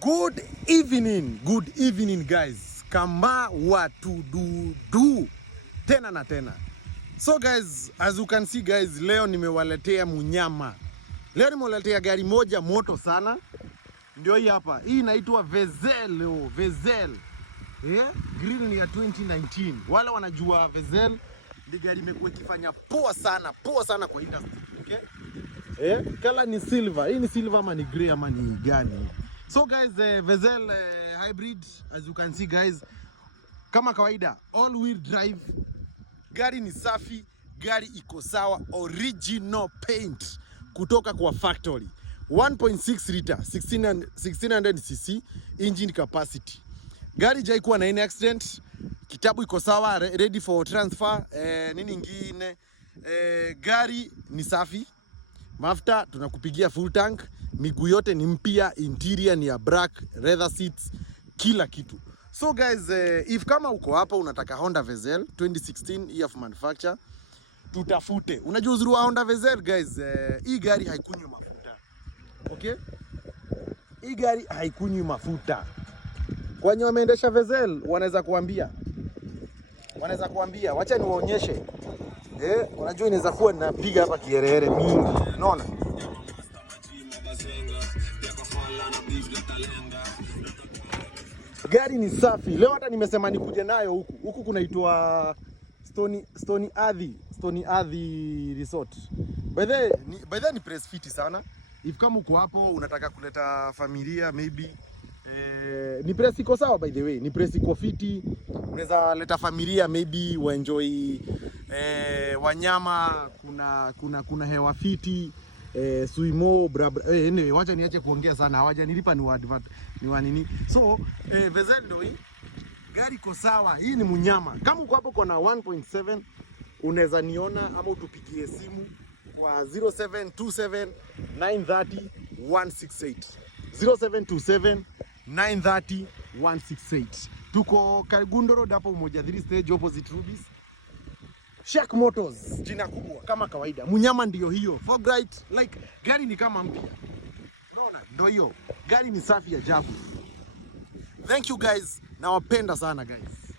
Good evening guys. Kama watu du tena na tena. So guys, as you can see guys, leo nimewaletea munyama. Leo nimewaletea gari moja moto sana. Ndio hii hapa. Hii inaitwa Vezel. Green ni ya 2019. Wale wanajua Vezel ni gari imekuwa ikifanya poa sana kwa industry. Okay? Kala ni silver. Hii ni silver ama ni grey ama ni gani? So guys, Vezel hybrid, as you can see guys, kama kawaida, all wheel drive. Gari ni safi, gari iko sawa, original paint kutoka kwa factory. 1.6 liter, 1600 cc engine capacity. Gari haikuwa na any accident, kitabu iko sawa, ready for transfer. Nini ingine? Gari ni safi. Mafuta tunakupigia full tank, miguu yote ni mpya, interior ni ya black, leather seats, kila kitu. So guys, if kama uko hapa unataka Honda Vezel 2016 year of manufacture, tutafute. Unajua uzuri wa Honda Vezel guys, hii gari haikunywi mafuta. Okay? Hii gari haikunywi mafuta. Kwa wenye wameendesha Vezel wanaweza kuambia, wacha niwaonyeshe. Unajua inaweza kuwa ninapiga hapa kiherehere mingi. Unaona? Gari ni safi. Leo hata nimesema nikuje nayo huku. Huku kunaitwa Stony Ardhi Resort. By the way ni press fit sana. If kama uko hapo unataka kuleta familia maybe, ni press iko sawa by the way. Ni press iko fiti. Unaweza leta familia maybe waenjoy wanyama, kuna hewa fiti, suimo anyway, wacha niache kuongea sana, hawajanilipa ni wa nini. So Vezel ndio hii gari iko sawa. Hii ni munyama. Kama uko hapo kuna 1.7 unaweza niona ama utupigie simu kwa 0727 930 168 0727 930 168. Tuko Kagundo Road hapo Umoja 3 stage opposite Rubis. Shark Motors, jina kubwa kama kawaida. Munyama ndio hiyo. Forbright, like gari ni kama mpya. Unaona? Ndio hiyo. Gari ni safi ajabu. Thank you guys. Nawapenda sana guys.